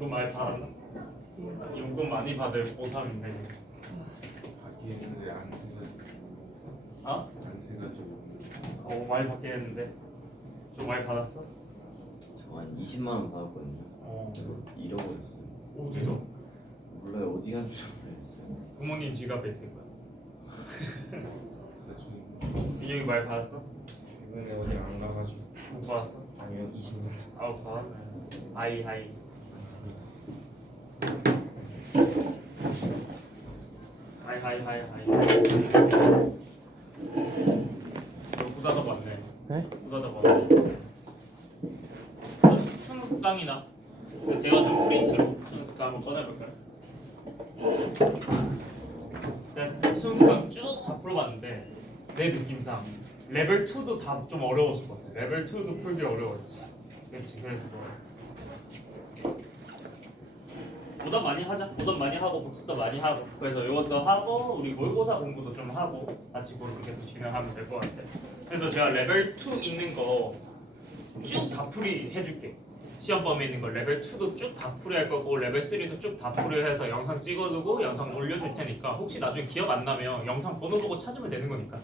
용돈 많이 받았나? 용돈 많이 받을 고3인데 지금. 받기에는 안 세가지고. 어? 안 세가지고. 많이 받긴 했는데 좀 많이 받았어? 저 한 20만 원 받았거든요. 이거 잃어버렸어요. 어디서? 몰라요, 어디 갔는지 모르겠어요. 부모님 지갑에 있을 거야. 사실 민영이 많이 받았어? 이번에 어디 안 가가지고. 못 받았어? 아니요, 20만. 아우 받았네. 하이 하이. 하이. 너 부다다 봤네. 네? 부다다 봤네. 수능특강이나 제가 좀 프린트로 수능특강 한번 꺼내볼까요? 제가 수능특강 쭉 다 풀어봤는데 내 느낌상 레벨 2도 다 좀 어려웠을 것 같아. 레벨 2도 풀기 어려웠지. 그렇지. 그래서 보답 많이 하자. 보답 많이 하고 복습도 많이 하고. 그래서 이것도 하고 우리 모의고사 공부도 좀 하고 같이 그렇게 계속 진행하면 될 것 같아. 그래서 제가 레벨 2 있는 거 쭉 다 풀이 해줄게. 시험 범위에 있는 거 레벨 2도 쭉 다 풀이 할 거고 레벨 3도 쭉 다 풀이 해서 영상 찍어두고 영상 올려줄 테니까 혹시 나중에 기억 안 나면 영상 번호 보고 찾으면 되는 거니까.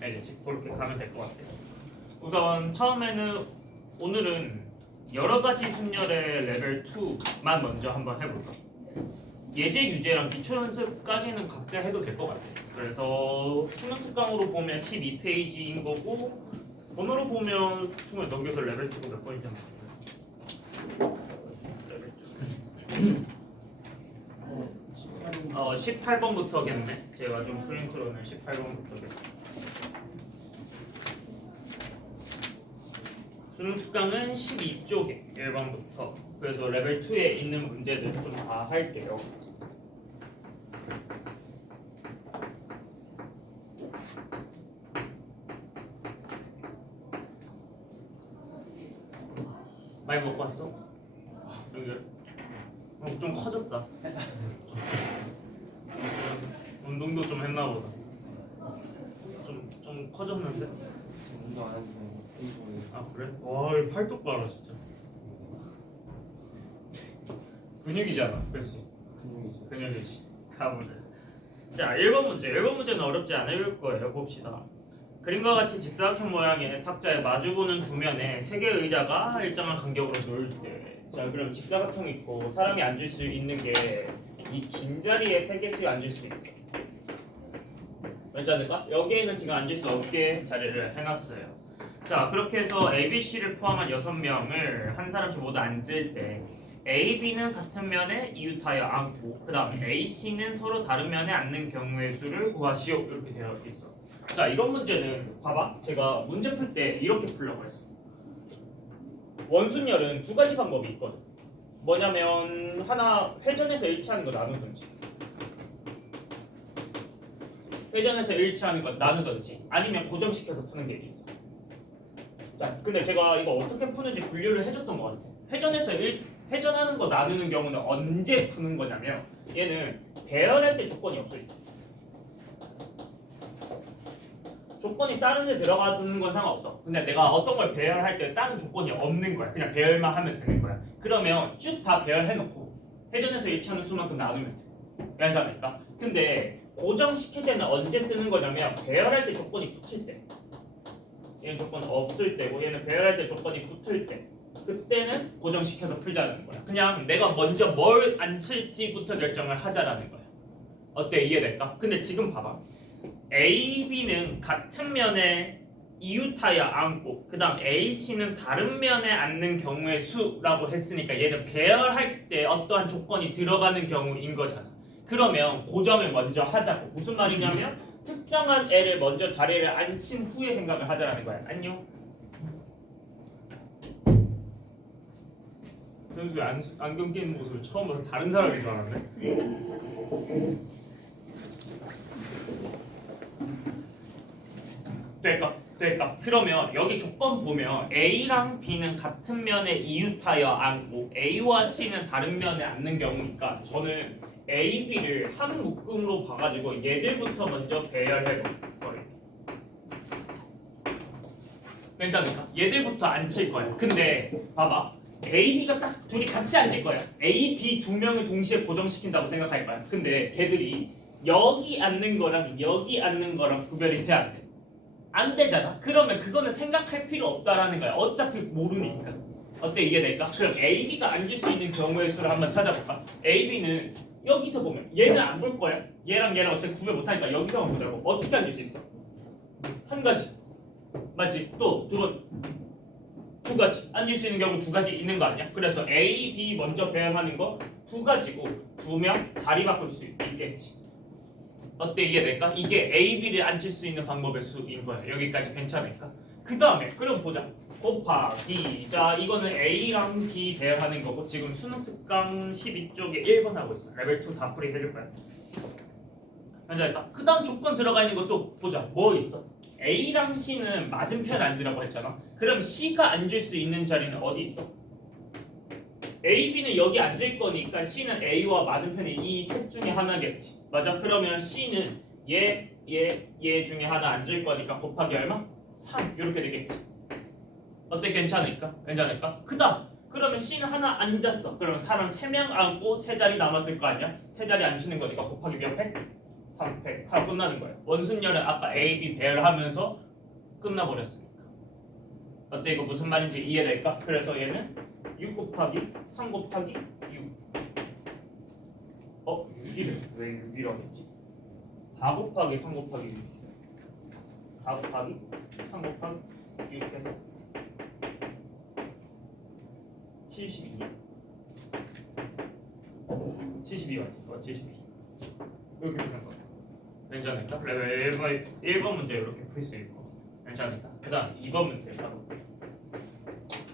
알겠지? 그렇게 가면 될 것 같아. 우선 처음에는 오늘은 여러 가지 순열의 레벨 2만 먼저 한번 해볼까? 예제, 유제랑 기초 연습까지는 각자 해도 될 것 같아. 그래서 수능 특강으로 보면 12페이지인 거고 번호로 보면 20 넘겨서 레벨 2가 몇 번이잖아. 레벨 2. 18번부터겠네. 제가 좀 프린트로는 18번부터겠네. 수능 특강은 12쪽에 1번부터. 그래서 레벨 2에 있는 문제들 좀 다 할게요. 많이 먹고 왔어? 여기 좀 커졌다. 운동도 좀 했나 보다. 좀 커졌는데? 운동 안 했어요. 아 그래? 와, 이 팔뚝 봐라 진짜. 근육이잖아, 그렇지? 근육이죠. 근육이지. 가보자. 자, 1번 문제. 1번 문제는 어렵지 않을 거예요. 봅시다. 그림과 같이 직사각형 모양의 탁자에 마주보는 두 면에 세 개의 의자가 일정한 간격으로 놓일 때, 자, 그럼 직사각형 있고 사람이 앉을 수 있는 게 이 긴 자리에 세 개씩 앉을 수 있어. 괜찮을까? 여기에는 지금 앉을 수 없게 자리를 해놨어요. 자, 그렇게 해서 A, B, C를 포함한 6명을 한 사람씩 모두 앉을 때 A, B는 같은 면에 이웃하여 앉고 그 다음 A, C는 서로 다른 면에 앉는 경우의 수를 구하시오. 이렇게 되어 있어. 자, 이런 문제는 봐봐. 제가 문제 풀 때 이렇게 풀려고 했어. 원순열은 두 가지 방법이 있거든. 뭐냐면 하나 회전해서 일치하는 거 나누든지 회전해서 일치하는 거 나누든지 아니면 고정시켜서 푸는 게 있어. 자, 근데 제가 이거 어떻게 푸는지 분류를 해줬던 것 같아. 회전하는 거 나누는 경우는 언제 푸는 거냐면 얘는 배열할 때 조건이 없을 때. 조건이 다른 데 들어가는 건 상관없어. 근데 내가 어떤 걸 배열할 때 다른 조건이 없는 거야. 그냥 배열만 하면 되는 거야. 그러면 쭉 다 배열해놓고 회전해서 일치하는 수만큼 나누면 돼. 괜찮을까? 근데 고정시킬 때는 언제 쓰는 거냐면 배열할 때 조건이 붙을 때. 얘는 조건 없을 때고 얘는 배열할 때 조건이 붙을 때. 그때는 고정시켜서 풀자는 거야. 그냥 내가 먼저 뭘 앉힐지부터 결정을 하자라는 거야. 어때? 이해될까? 근데 지금 봐봐. A, B는 같은 면에 이웃하여 앉고 그 다음 A, C는 다른 면에 앉는 경우의 수라고 했으니까 얘는 배열할 때 어떠한 조건이 들어가는 경우인 거잖아. 그러면 고정을 먼저 하자고. 무슨 말이냐면 특정한 애를 먼저 자리를 앉힌 후에 생각을 하자라는 거야. 안녕? 현수 안경 끼는 모습을 처음 봐서 다른 사람인 줄 알았네. 될까? 그러면 여기 조건 보면 A랑 B는 같은 면에 이웃하여 앉고 A와 C는 다른 면에 앉는 경우니까 저는 A, B를 한 묶음으로 봐가지고 얘들부터 먼저 배열해 버릴게요. 괜찮을까? 얘들부터 앉힐 거야. 근데 봐봐. A, B가 딱 둘이 같이 앉을 거야. A, B 두 명을 동시에 고정시킨다고 생각할 거야. 근데 걔들이 여기 앉는 거랑 여기 앉는 거랑 구별이 돼 안 돼? 안 되잖아. 그러면 그거는 생각할 필요 없다라는 거야. 어차피 모르니까. 어때 이해될까? 그럼 A, B가 앉을 수 있는 경우의 수를 한번 찾아볼까? A, B는 여기서 보면 얘는 안 볼 거야. 얘랑 얘랑 어차피 구별 못하니까 여기서만 보자고. 어떻게 앉을 수 있어? 한 가지. 맞지? 또 두 가지. 앉을 수 있는 경우 두 가지 있는 거 아니야? 그래서 A, B 먼저 배열하는 거 두 가지고 두 명 자리 바꿀 수 있겠지. 어때 이해될까? 이게 A, B를 앉힐 수 있는 방법의 수인 거야. 여기까지 괜찮을까? 그 다음에 그럼 보자. 곱하기 자 이거는 A랑 B 배열하는 거고 지금 수능 특강 12쪽에 1번 하고 있어. 레벨 2 다 풀이 해줄 거야. 괜찮을까? 그 다음 조건 들어가 있는 것도 보자. 뭐 있어? A랑 C는 맞은편 앉으라고 했잖아. 그럼 C가 앉을 수 있는 자리는 어디 있어? A, B는 여기 앉을 거니까 C는 A와 맞은편이 이 셋 중에 하나겠지. 맞아? 그러면 C는 얘 중에 하나 앉을 거니까 곱하기 얼마? 3 이렇게 되겠지. 어때? 괜찮을까? 그 다음 그러면 C는 하나 앉았어. 그러면 사람 3명 앉고 3자리 남았을 거 아니야? 3자리 앉히는 거니까 곱하기 몇 팩? 3팩 하고 끝나는 거야. 원순열은 아까 A, B 배열하면서 끝나버렸으니까. 어때? 이거 무슨 말인지 이해될까? 그래서 얘는 6 곱하기 3 곱하기 6 6이를 왜 6이라고 했지? 4 곱하기 3 곱하기 6 4 곱하기 3 곱하기 6 해서 72 맞지? 72 이렇게 되는 거야. 괜찮을까? 레벨 1번 문제 이렇게 풀 수 있고 괜찮을까? 그 다음 2번 문제 바로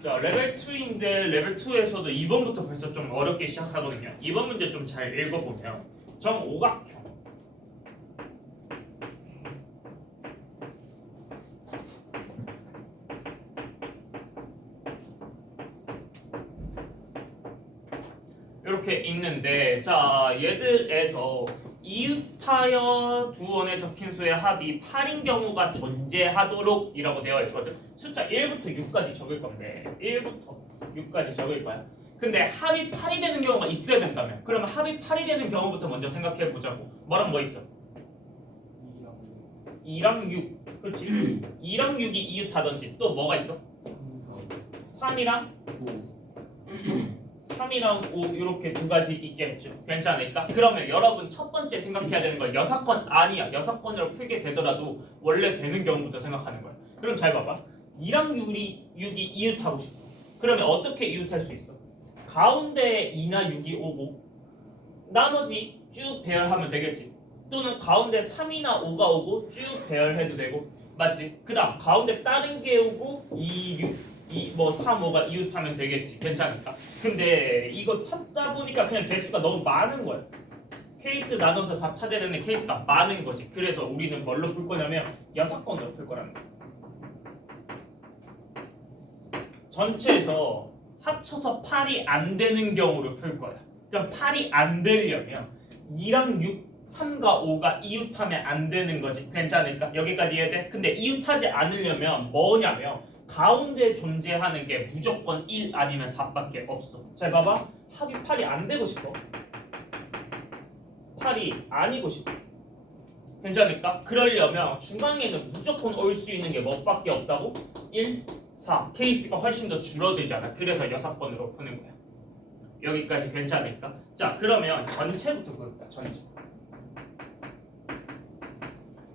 자 레벨 2인데 레벨 2에서도 2번부터 벌써 좀 어렵게 시작하거든요. 2번 문제 좀 잘 읽어보면 정오각형 이렇게 있는데 자 얘들에서 이웃하여 두 원에 적힌 수의 합이 8인 경우가 존재하도록 이라고 되어 있거든. 숫자 1부터 6까지 적을 건데 1부터 6까지 적을 거야. 근데 합이 8이 되는 경우가 있어야 된다면 그러면 합이 8이 되는 경우부터 먼저 생각해 보자고. 뭐랑 뭐 있어? 2랑 6 그렇지. 2랑 6이 이웃하던지 또 뭐가 있어? 3이랑 5 이렇게 두 가지 있겠죠. 괜찮을까? 그러면 여러분 첫 번째 생각해야 되는 거야. 6건 아니야. 6건으로 풀게 되더라도 원래 되는 경우부터 생각하는 거야. 그럼 잘 봐봐. 2랑 6이 이웃하고 싶어. 그러면 어떻게 이웃할 수 있어? 가운데 2나 6이 오고 나머지 쭉 배열하면 되겠지. 또는 가운데 3이나 5가 오고 쭉 배열해도 되고 맞지? 그 다음 가운데 다른 게 오고 2, 6 뭐 3, 5가 이웃하면 되겠지. 괜찮을까? 근데 이거 찾다 보니까 그냥 개수가 너무 많은 거야. 케이스 나눠서 다 찾아야 되는 케이스가 많은 거지. 그래서 우리는 뭘로 풀 거냐면 6건으로 풀 거라는 거야. 전체에서 합쳐서 8이 안 되는 경우를 풀 거야. 그럼 8이 안 되려면 2랑 6, 3과 5가 이웃하면 안 되는 거지. 괜찮을까? 여기까지 이해돼? 근데 이웃하지 않으려면 뭐냐면 가운데 존재하는 게 무조건 1 아니면 4밖에 없어. 잘 봐봐. 합이 8이 안 되고 싶어. 8이 아니고 싶어. 괜찮을까? 그러려면 중앙에는 무조건 올 수 있는 게 뭐밖에 없다고? 1, 4. 케이스가 훨씬 더 줄어들잖아. 그래서 6번으로 푸는 거야. 여기까지 괜찮을까? 자, 그러면 전체부터 볼까? 전체.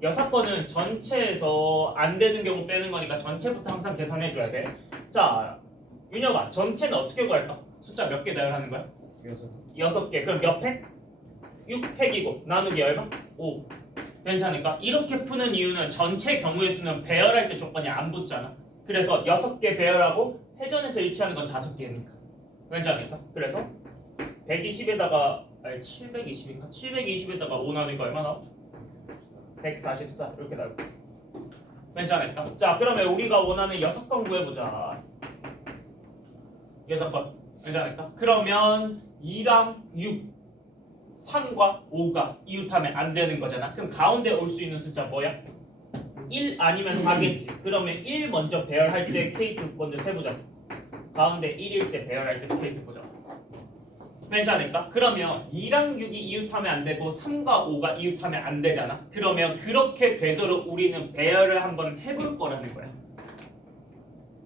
6번은 전체에서 안 되는 경우 빼는 거니까 전체부터 항상 계산해 줘야 돼. 자, 윤혁아, 전체는 어떻게 구할까? 숫자 몇 개 나열하는 거야? 6개. 그럼 몇 팩? 6팩이고 나누기 얼마? 5. 괜찮을까? 이렇게 푸는 이유는 전체 경우의 수는 배열할 때 조건이 안 붙잖아. 그래서 6개 배열하고 회전해서 일치하는 건 5개니까. 괜찮을까? 그래서 120에다가 720인가? 720에다가 5 나누니까 얼마 나와? 144 이렇게 나올 거야. 괜찮을까? 자, 그러면 우리가 원하는 6건 구해보자. 6건 괜찮을까? 그러면 2랑 6, 3과 5가 이웃하면 안 되는 거잖아. 그럼 가운데 올 수 있는 숫자 뭐야? 1 아니면 4겠지. 그러면 1 먼저 배열할 때 케이스 먼저 세보자. 가운데 1일 때 배열할 때 케이스 보자. 괜찮을까? 그러면 2랑 6이 이웃하면 안 되고 3과 5가 이웃하면 안 되잖아. 그러면 그렇게 되도록 우리는 배열을 한번 해볼 거라는 거야.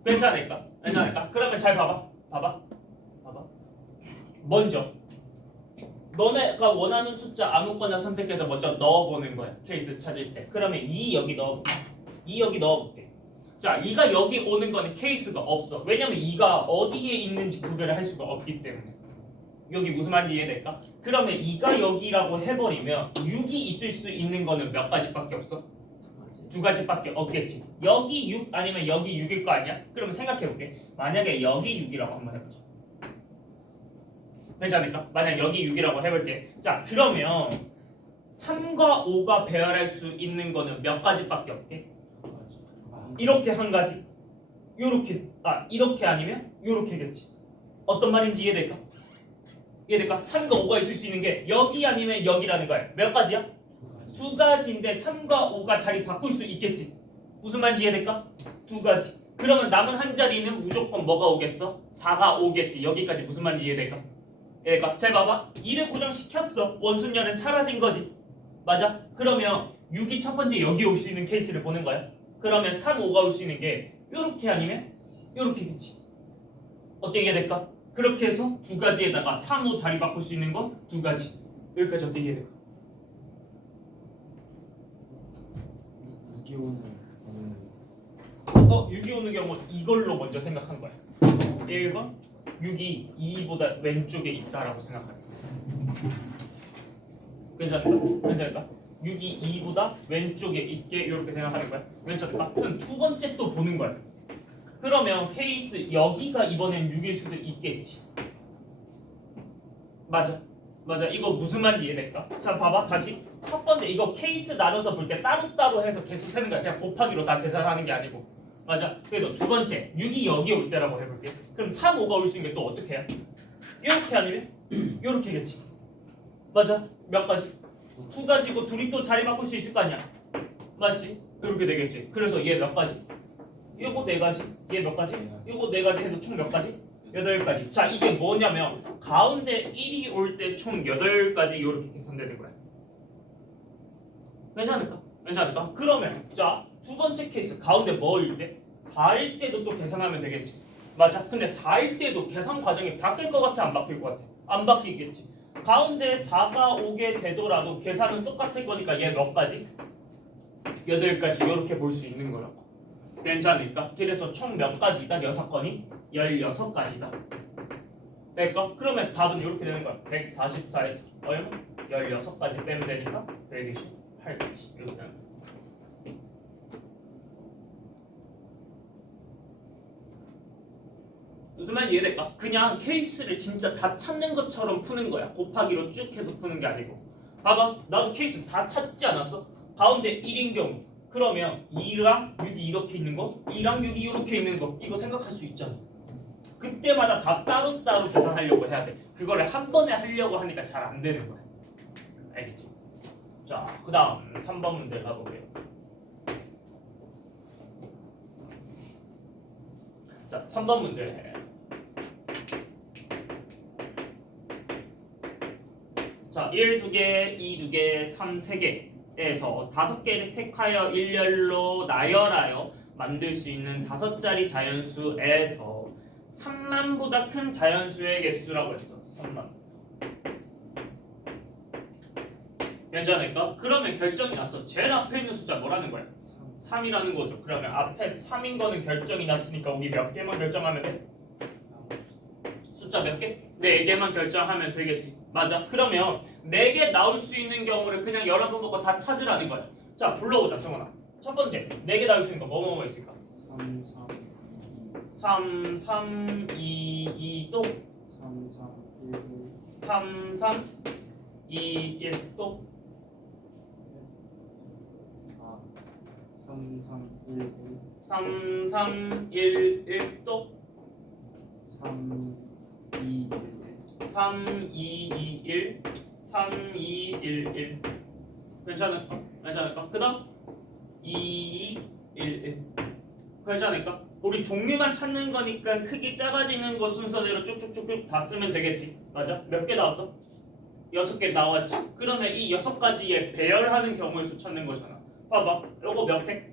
괜찮을까? 괜찮을까? 그러면 잘 봐봐. 먼저 너네가 원하는 숫자 아무거나 선택해서 먼저 넣어보는 거야. 케이스 찾을 때. 그러면 2 여기 넣어볼게. 2 여기 넣어볼게. 자, 2가 여기 오는 거는 케이스가 없어. 왜냐면 2가 어디에 있는지 구별을 할 수가 없기 때문에. 여기 무슨 말인지 이해될까? 그러면 2가 여기라고 해버리면 6이 있을 수 있는 거는 몇 가지밖에 없어? 두 가지밖에 없겠지. 여기 6 아니면 여기 6일 거 아니야? 그러면 생각해볼게. 만약에 여기 6이라고 한번 해보자. 괜찮을까? 만약 여기 6이라고 해볼게. 자, 그러면 3과 5가 배열할 수 있는 거는 몇 가지밖에 없게? 이렇게 한 가지. 요렇게. 이렇게 아니면 요렇게겠지. 어떤 말인지 이해될까? 3과 5가 있을 수 있는 게 여기 아니면 여기라는 거야. 몇 가지야? 두 가지인데 3과 5가 자리 바꿀 수 있겠지. 무슨 말인지 이해될까? 두 가지. 그러면 남은 한 자리는 무조건 뭐가 오겠어? 4가 오겠지. 여기까지 무슨 말인지 이해될까? 잘 봐봐. 2를 고정시켰어. 원순열은 사라진 거지. 맞아? 그러면 6이 첫 번째 여기 올 수 있는 케이스를 보는 거야. 그러면 3, 5가 올 수 있는 게 요렇게 아니면 요렇게겠지. 어떻게 이해될까? 그렇게 해서 두 가지에다가 3, 5 자리 바꿀 수 있는 거 두 가지. 여기까지 어떻게 이해될까? 이게 오는 6이 오는 경우 이걸로 먼저 생각한 거야. 1번 6이 2보다 왼쪽에 있다라고 생각하는 거야. 괜찮을까? 6이 2보다 왼쪽에 있게 이렇게 생각하는 거야. 괜찮을까? 그럼 두 번째 또 보는 거야. 그러면 케이스 여기가 이번엔 6일 수도 있겠지. 맞아. 이거 무슨 말인지 이해될까? 자, 봐봐. 다시 첫 번째 이거 케이스 나눠서 볼 때 따로따로 해서 개수 세는 거야. 그냥 곱하기로 다 계산하는 게 아니고. 맞아. 그래도 두 번째 6이 여기 올 때라고 해볼게. 그럼 3, 5가 올 수 있는 게 또 어떻게 해야? 이렇게 아니면 이렇게겠지. 맞아. 몇 가지? 두 가지고 둘이 또 자리 바꿀 수 있을 거 아니야. 맞지? 이렇게 되겠지. 그래서 얘 몇 가지? 요거 네 가지. 얘 몇 가지? 요거 네 가지 해서 총 몇 가지? 8가지. 자, 이게 뭐냐면 가운데 1이 올 때 총 8가지 이렇게 계산되는 거야. 괜찮을까? 그러면 자, 두 번째 케이스 가운데 뭐일 때? 4일 때도 또 계산하면 되겠지. 맞아. 근데 4일 때도 계산 과정이 바뀔 것 같아? 안 바뀔 것 같아? 안 바뀌겠지. 가운데 4가 오게 되더라도 계산은 똑같을 거니까 얘 몇 가지? 8가지 이렇게 볼 수 있는 거라고. 괜찮을까? 그래서 총 몇 가지다? 6건이? 16가지다. 될까? 그러면 답은 이렇게 되는 거야. 144에서 얼마? 16가지 빼면 되니까 128가지. 이렇게 되는 거야. 무슨 말인지 이해될까? 그냥 케이스를 진짜 다 찾는 것처럼 푸는 거야. 곱하기로 쭉 해서 푸는 게 아니고. 봐봐. 나도 케이스 다 찾지 않았어? 가운데 1인 경우. 그러면 2랑 6이 이렇게 있는 거, 2랑 6이 이렇게 있는 거, 이거 생각할 수 있잖아. 그때마다 다 따로따로 계산하려고 해야 돼. 그거를 한 번에 하려고 하니까 잘 안 되는 거야. 알겠지? 자, 그 다음 3번 문제 가볼게요. 자, 3번 문제. 자, 1 2개, 2 2개, 3 3개에서 5개를 택하여 일렬로 나열하여 만들 수 있는 5자리 자연수에서 3만보다 큰 자연수의 개수라고 했어. 3만. 괜찮을까? 그러면 결정이 났어. 제일 앞에 있는 숫자 뭐라는 거야? 3이라는 거죠. 그러면 앞에 3인 거는 결정이 났으니까 우리 몇 개만 결정하면 돼? 숫자 몇 개? 4개만 결정하면 되겠지. 맞아. 그러면 4개 나올 수 있는 경우를 그냥 여러분 보고 다 찾으라는 거야. 자, 불러보자, 성원아. 첫 번째, 4개 나올 수 있는 거 뭐뭐 있을까? 3, 3, 2, 2, 또 3, 3, 2, 1, 또 3, 3, 1, 1, 또 3, 2, 2, 1, 3, 2, 1, 1. 괜찮을까? 그 다음 2, 2, 1, 1. 괜찮을까? 우리 종류만 찾는 거니까 크기 작아지는 거 순서대로 쭉쭉쭉쭉 다 쓰면 되겠지. 맞아? 몇 개 나왔어? 6개 나왔지. 그러면 이 6가지에 배열하는 경우의 수 찾는 거잖아. 봐봐. 요거 몇 팩?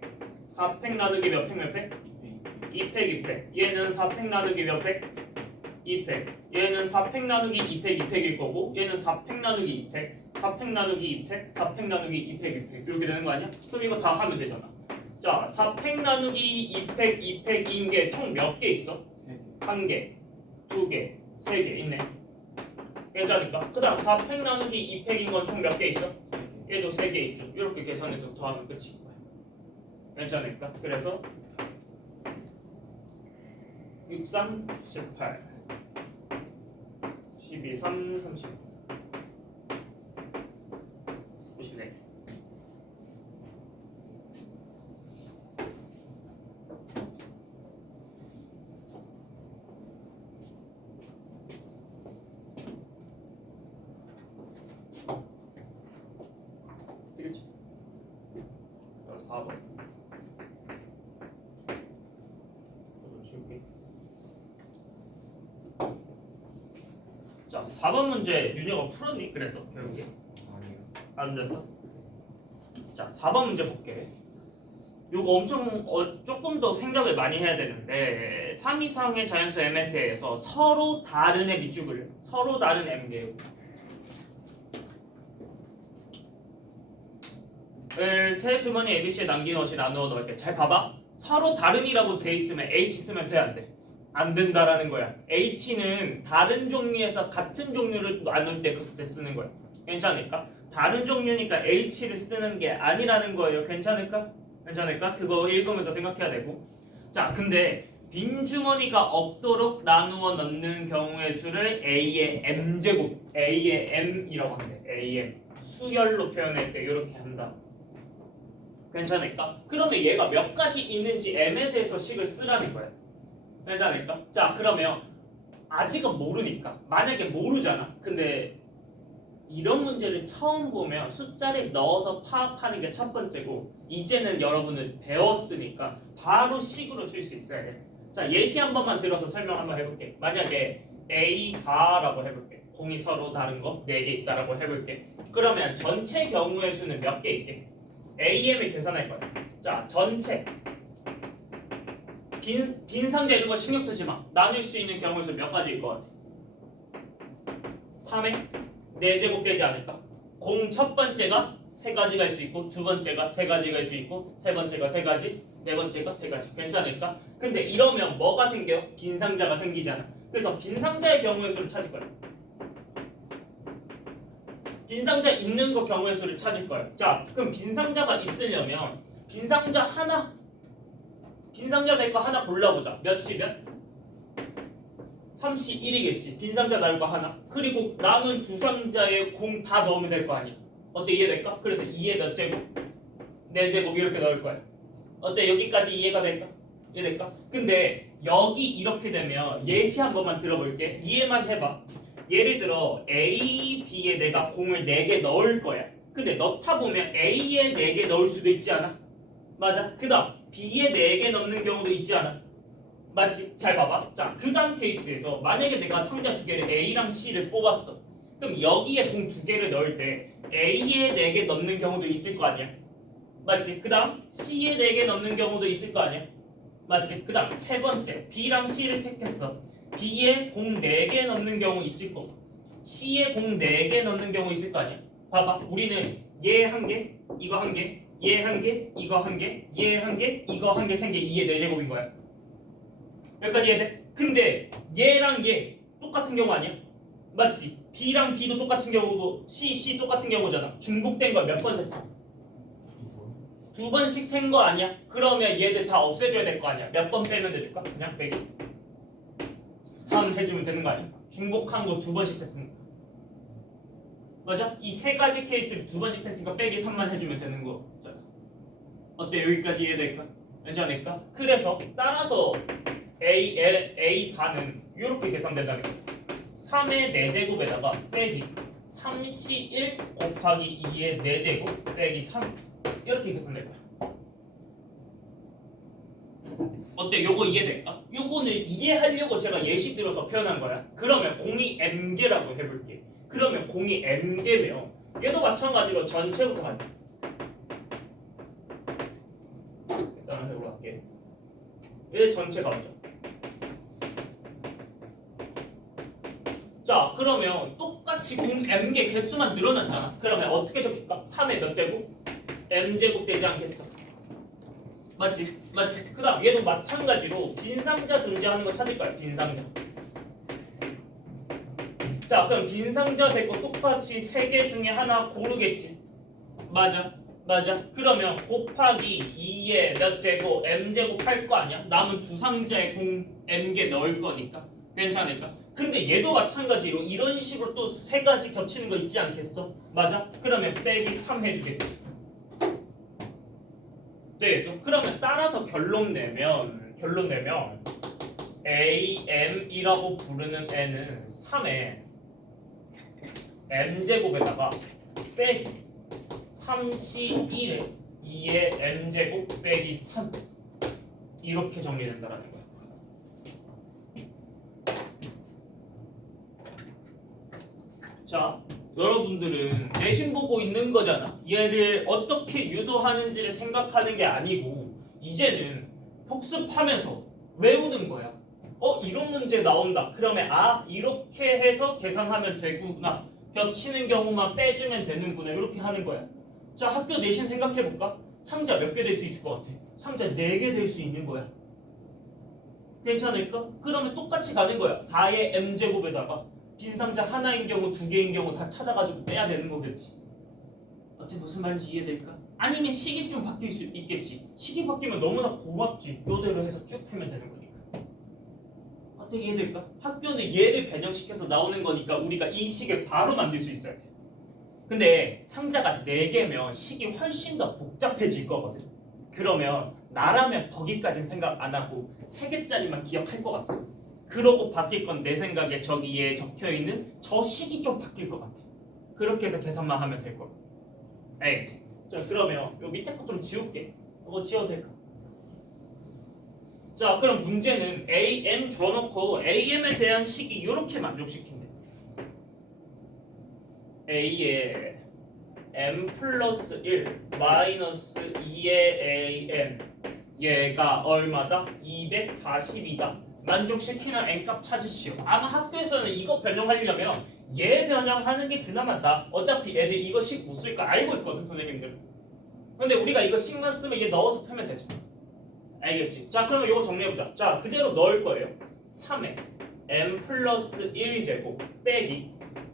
4팩 나누기 몇 팩 몇 팩? 2팩 2팩. 얘는 4팩 나누기 몇 팩? 2팩. 얘는 4팩 나누기 2팩 2팩일 거고 얘는 4팩 나누기 2팩 4팩 나누기 2팩 4팩 나누기 2팩 2팩 이렇게 되는 거 아니야? 그럼 이거 다 하면 되잖아. 자, 4팩 나누기 2팩 2팩인 게 총 몇 개 있어? 1개, 2개, 3개 있네. 괜찮으니까. 그 다음 4팩 나누기 2팩인 건 총 몇 개 있어? 얘도 3개 있죠. 이렇게 계산해서 더하면 끝인 거야. 괜찮으니까. 그래서 6, 3, 18 12, 3, 30 54 되겠지? 4번 지울게. 자, 4번 문제 윤혁아 풀었니? 그래서 결국에 아니요. 안 돼서. 자, 4번 문제 볼게. 요거 엄청 조금 더 생각을 많이 해야 되는데 3 이상의 자연수 MNT에서 서로 다른 의 밑줄을 서로 다른 M개를 세 주머니 ABC에 남긴 것이 나누어 넣을게. 잘 봐봐. 서로 다른이라고 돼 있으면 H 쓰면 돼 안 돼? 안 된다라는 거야. H는 다른 종류에서 같은 종류를 나눌 때 그때 쓰는 거야. 괜찮을까? 다른 종류니까 H를 쓰는 게 아니라는 거예요. 괜찮을까? 괜찮을까? 그거 읽으면서 생각해야 되고. 자, 근데 빈 주머니가 없도록 나누어 넣는 경우의 수를 A의 M제곱, A의 M이라고 하는데 AM 수열로 표현할 때 이렇게 한다. 괜찮을까? 그러면 얘가 몇 가지 있는지 M에 대해서 식을 쓰라는 거야. 괜찮을까? 자, 그러면 아직은 모르니까 만약에 모르잖아. 근데 이런 문제를 처음 보면 숫자를 넣어서 파악하는 게 첫 번째고 이제는 여러분은 배웠으니까 바로 식으로 쓸 수 있어야 돼. 자, 예시 한 번만 들어서 설명 한번 해볼게. 만약에 A4라고 해볼게. 공이 서로 다른 거 4개 있다라고 해볼게. 그러면 전체 경우의 수는 몇 개 있게? AM을 계산할 거야. 자, 전체 빈 상자 이런 거 신경 쓰지 마. 나눌 수 있는 경우의 수 몇 가지일 것 같아? 3에 4제곱 되지 않을까? 공 첫 번째가 3가지가 일 수 있고 두 번째가 3가지가 일 수 있고 세 번째가 3가지 네 번째가 3가지. 괜찮을까? 근데 이러면 뭐가 생겨? 빈 상자가 생기잖아. 그래서 빈 상자의 경우의 수를 찾을 거야. 빈 상자 있는 거 경우의 수를 찾을 거야. 자, 그럼 빈 상자가 있으려면 빈 상자 될 거 하나 골라보자. 몇이면? 31이겠지. 빈 상자 나올 거 하나. 그리고 남은 두 상자에 공 다 넣으면 될 거 아니야. 어때? 이해될까? 그래서 2의 몇 제곱? 4제곱 이렇게 넣을 거야. 어때? 여기까지 이해가 될까? 이해될까? 근데 여기 이렇게 되면 예시 한 번만 들어볼게. 이해만 해봐. 예를 들어 A, B에 내가 공을 4개 넣을 거야. 근데 넣다 보면 A에 4개 넣을 수도 있지 않아? 맞아. 그 다음 B에 4개 넣는 경우도 있지 않아? 맞지? 잘 봐봐. 자, 그 다음 케이스에서 만약에 내가 상자 2개를 A랑 C를 뽑았어. 그럼 여기에 공 2개를 넣을 때 A에 4개 넣는 경우도 있을 거 아니야? 맞지? 그 다음 C에 4개 넣는 경우도 있을 거 아니야? 맞지? 그 다음 세 번째 B랑 C를 택했어. B에 공 4개 넣는 경우 있을 거고 C에 공 4개 넣는 경우 있을 거 아니야? 봐봐. 우리는 얘 한 개, 이거 한 개, 얘 한 개, 이거 한 개, 얘 한 개, 이거 한 개, 생개 2의 4제곱인 거야. 여기까지 이해돼? 근데 얘랑 얘 똑같은 경우 아니야? 맞지? B랑 B도 똑같은 경우고 C 똑같은 경우잖아. 중복된 걸 몇 번 셌어? 2번씩 센 거 아니야? 그러면 얘들 다 없애줘야 될 거 아니야? 몇 번 빼면 돼줄까? 그냥 빼기 3 해주면 되는 거 아니야? 중복한 거 2번씩 셌으니까. 맞아? 이 세 가지 케이스를 2번씩 셌으니까 빼기 3만 해주면 되는 거잖아. 어때? 여기까지 이해될까? 괜찮을까? 그래서 따라서 A4는 이렇게 계산된다는 거야. 3의 4제곱에다가 빼기 31 곱하기 2의 4제곱 빼기 3 이렇게 계산될 거야. 어때? 요거 이해될까? 요거는 이해하려고 제가 예시 들어서 표현한 거야. 그러면 공이 m개라고 해볼게. 그러면 공이 m개면 얘도 마찬가지로 전체부터 가자. 일단 해보러 갈게. 얘 전체가 오죠. 자, 그러면 똑같이 공 m개 개수만 늘어났잖아. 그러면 어떻게 적힐까? 3의 몇 제곱? m제곱 되지 않겠어? 맞지? 맞지? 그 다음 얘도 마찬가지로 빈상자 존재하는 거 찾을 거야. 빈상자. 자, 그럼 빈상자 되고 똑같이 3개 중에 하나 고르겠지. 맞아. 맞아. 그러면 곱하기 2의 몇 제곱 m제곱 할 거 아니야? 남은 두 상자에 공 m개 넣을 거니까. 괜찮을까? 근데 얘도 마찬가지로 이런 식으로 또 3가지 겹치는 거 있지 않겠어? 맞아? 그러면 빼기 3 해주겠지. 되겠어? 그러면 따라서 결론 내면 AM이라고 부르는 애는 3의 m제곱에다가 빼기 31에 2의 m제곱 빼기 3 이렇게 정리된다라는 거야. 자, 여러분들은 내신 보고 있는 거잖아. 얘를 어떻게 유도하는지를 생각하는 게 아니고 이제는 복습하면서 외우는 거야. 이런 문제 나온다. 그러면 이렇게 해서 계산하면 되구나. 겹치는 경우만 빼주면 되는구나. 이렇게 하는 거야. 자, 학교 내신 생각해볼까? 상자 몇 개 될 수 있을 것 같아? 상자 4개 될 수 있는 거야. 괜찮을까? 그러면 똑같이 가는 거야. 4의 m제곱에다가 빈 상자 하나인 경우 2개인 경우 다 찾아가지고 빼야 되는 거겠지. 어때? 무슨 말인지 이해될까? 아니면 식이 좀 바뀔 수 있겠지. 식이 바뀌면 너무나 고맙지. 요대로 해서 쭉 풀면 되는 거니까. 어때? 이해될까? 학교는 얘를 변형시켜서 나오는 거니까 우리가 이 식을 바로 만들 수 있어야 돼. 근데 상자가 4개면 식이 훨씬 더 복잡해질 거거든. 그러면 나라면 거기까진 생각 안 하고 3개짜리만 기억할 것 같아. 그러고 바뀔 건 내 생각에 저기에 적혀있는 저 식이 좀 바뀔 것 같아. 그렇게 해서 계산만 하면 될 거야. 알겠지? 자, 그러면 요 밑에 거 좀 지울게. 이거 지워도 될까? 자, 그럼 문제는 AM 줘놓고 AM에 대한 식이 이렇게 만족시킨대. A에 M 플러스 1 마이너스 2의 AM 얘가 얼마다? 240이다. 만족시키는 n값 찾으시오. 아마 학교에서는 이거 변형하려면 얘 변형하는 게 그나마 나. 어차피 애들 이거 식 못 쓸 거 알고 있거든 선생님들. 근데 우리가 이거 식만 쓰면 얘 넣어서 풀면 되죠. 알겠지? 자, 그러면 이거 정리해보자. 자, 그대로 넣을 거예요. 3에 m 플러스 1제곱 빼기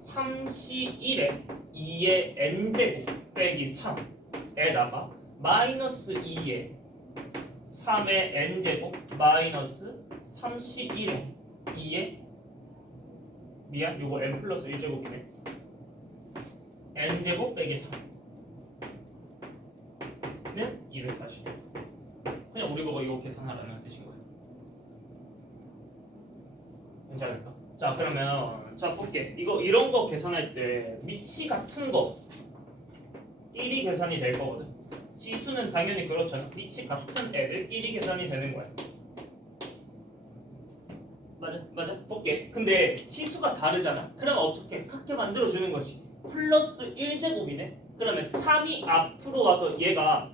31에 2의 n제곱 빼기 3에다가 마이너스 2에 3의 n제곱 마이너스 31에 2에 미안 요거 n 플러스 1제곱이네. n제곱 빼기 3는 240. 그냥 우리 보고 이거 계산하라는 뜻인 거예요. 괜찮을까? 자, 그러면 자 볼게. 이거 이런 거 계산할 때 위치 같은 거 1이 계산이 될 거거든. 지수는 당연히 그렇잖아. 위치 같은 애들끼리 계산이 되는 거야. 맞아 볼게. 근데 치수가 다르잖아. 그럼 어떻게? 같게 만들어주는 거지. 플러스 1제곱이네. 그러면 3이 앞으로 와서 얘가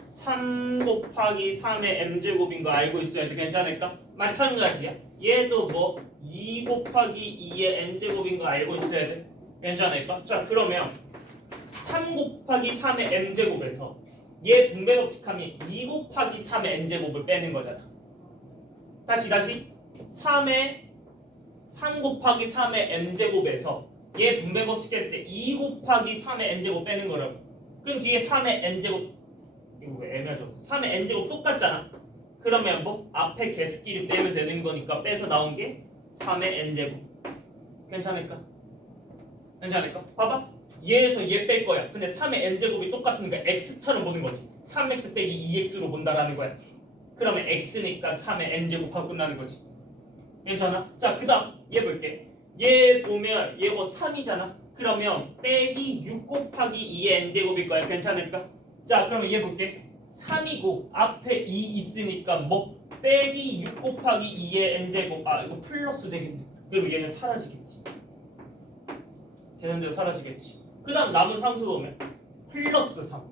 3 곱하기 3의 m제곱인 거 알고 있어야 돼. 괜찮을까? 마찬가지야. 얘도 뭐 2 곱하기 2의 n제곱인 거 알고 있어야 돼. 괜찮을까? 자, 그러면 3 곱하기 3의 m제곱에서 얘 분배 법칙하면 2 곱하기 3의 n제곱을 빼는 거잖아. 다시 3 곱하기 3의 m제곱에서 얘 분배 법칙 했을 때 2 곱하기 3의 n제곱 빼는 거라고. 그럼 뒤에 3의 n제곱 이거 왜 애매하죠? 3의 n제곱 똑같잖아. 그러면 뭐 앞에 개수끼리 빼면 되는 거니까 빼서 나온 게 3의 n제곱. 괜찮을까? 봐봐. 얘에서 얘 뺄 거야. 근데 3의 n제곱이 똑같으니까 x처럼 보는 거지. 3x 빼기 2x로 본다라는 거야. 그러면 x니까 3의 n제곱하고 끝나는 거지. 괜찮아? 자, 그 다음 얘 볼게. 얘 보면 얘가 3이잖아. 그러면 빼기 6 곱하기 2의 n제곱일 거야. 괜찮을까? 자, 그러면 얘 볼게. 3이고 앞에 2 있으니까 뭐 빼기 6 곱하기 2의 n제곱. 아 이거 플러스 되겠네. 그리고 얘는 사라지겠지. 걔네들 사라지겠지. 그 다음 남은 상수 보면 플러스 3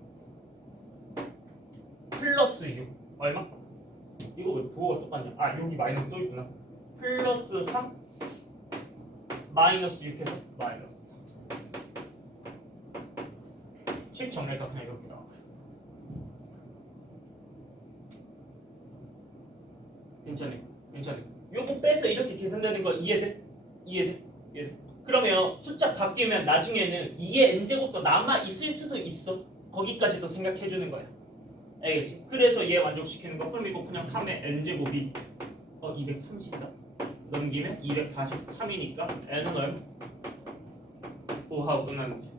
플러스 6 얼마? 이거 왜 부호가 똑같냐? 아 여기 마이너스 또 있구나. 플러스 3 마이너스 6해서 마이너스 3 식 정리가 그냥 이렇게 나와. 괜찮네. 요거 빼서 이렇게 계산되는 거 이해돼? 이해돼? 그러면 숫자 바뀌면 나중에는 이게 n제곱도 남아 있을 수도 있어. 거기까지도 생각해 주는 거야. 알겠지? 그래서 얘 만족시키는 거. 그럼 이거 그냥 3의 n제곱이 230이다. 넘기면 243이니까 n은 얼마? 5하고 끝나는 거지.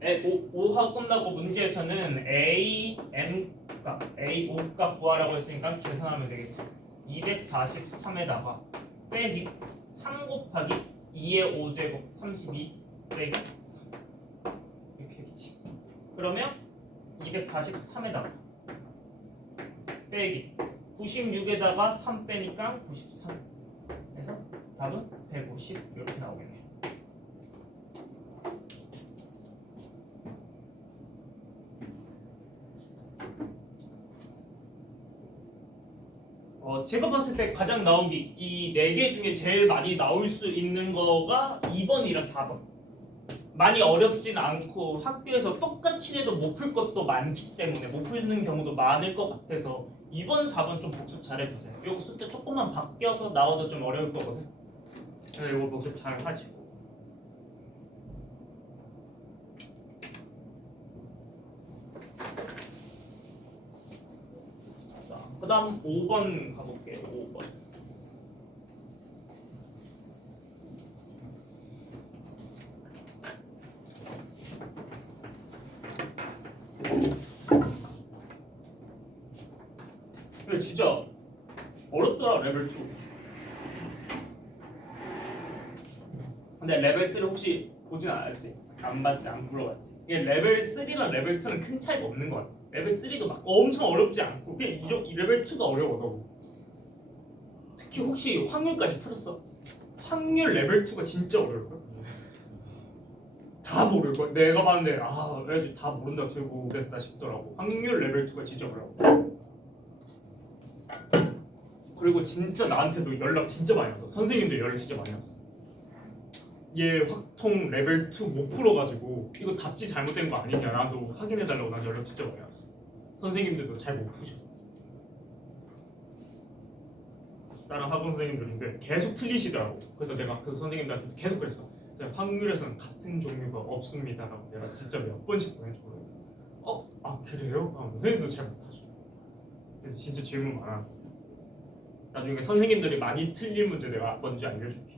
5하고 끝나고 문제에서는 A, M 값, A, O 값 구하라고 했으니까 계산하면 되겠지. 243에다가 빼기 3 곱하기 2의 5제곱 32 빼기 3 이렇게 되겠지. 그러면 243에다가 빼기 96에다가 3 빼니까 93 해서 답은 150 이렇게 나오겠네요. 제가 봤을 때 가장 나온 게 이 4개 중에 제일 많이 나올 수 있는 거가 2번이랑 4번. 많이 어렵진 않고 학교에서 똑같이 해도 못 풀 것도 많기 때문에 못 푸는 경우도 많을 것 같아서 2번, 4번 좀 복습 잘 해보세요. 이거 숫자 조금만 바뀌어서 나와도 좀 어려울 거거든. 그래서 이거 복습 잘 하시고. 그 다음 5번 가볼게요. 5번. 근데 진짜 어렵더라 레벨 2. 근데 레벨 3를 혹시 보진 않았지? 안 봤지? 안 불러봤지? 이게 레벨 3랑 레벨 2는 큰 차이가 없는 것 같아. 레벨 3도 막 엄청 어렵지 않고 그냥 이 레벨 2가 어려워 너무. 특히 혹시 확률까지 풀었어? 확률 레벨 2가 진짜 어려울걸? 다 모를걸? 내가 봤는데 왜 다 모른다고 들고 오겠다 싶더라고. 확률 레벨 2가 진짜 어려워. 그리고 진짜 나한테도 연락 진짜 많이 왔어. 선생님도 연락 진짜 많이 왔어. 얘 확통 레벨 2 못 풀어가지고 이거 답지 잘못된 거 아니냐 나도 확인해달라고 난 연락 진짜 많이 왔어. 선생님들도 잘 못 푸셔. 다른 학원 선생님들인데 계속 틀리시더라고. 그래서 내가 그 선생님들한테 계속 그랬어. 확률에서는 같은 종류가 없습니다라고 내가 진짜 몇 번씩 보낸지 모르겠어. 그래요? 선생님도 잘 못하셔. 그래서 진짜 질문 많았어. 나중에 선생님들이 많이 틀린 문제 내가 먼저 알려줄게.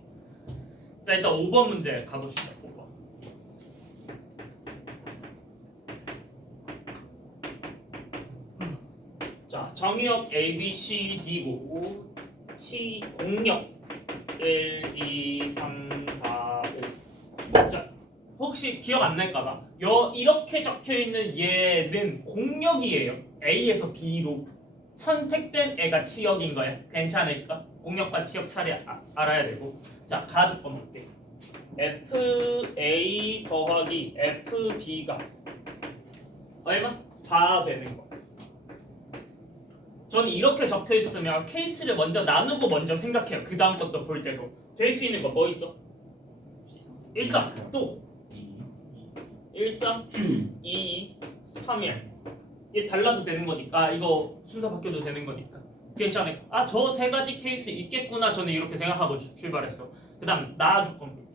자 일단 5번 문제 가보시죠. 5번. 자 정의역 A, B, C, D고 공역 1, 2, 3, 4, 5. 자 혹시 기억 안 날까봐 이렇게 적혀있는 얘는 공역이에요. A에서 B로 선택된 애가 치역인 거예요. 괜찮을까? 공역과 치역 차례 알아야 되고. 자 가주권 볼게. FA 더하기 FB가 얼마? 4 되는 거. 저는 이렇게 적혀 있으면 케이스를 먼저 나누고 먼저 생각해요. 그 다음 것도 볼 때도 될 수 있는 거 뭐 있어? 13 또 13 22 31 얘 달라도 되는 거니까 이거 순서 바뀌어도 되는 거니까 괜찮아요. 저 세 가지 케이스 있겠구나. 저는 이렇게 생각하고 출발했어. 그 다음 나아주권 볼게.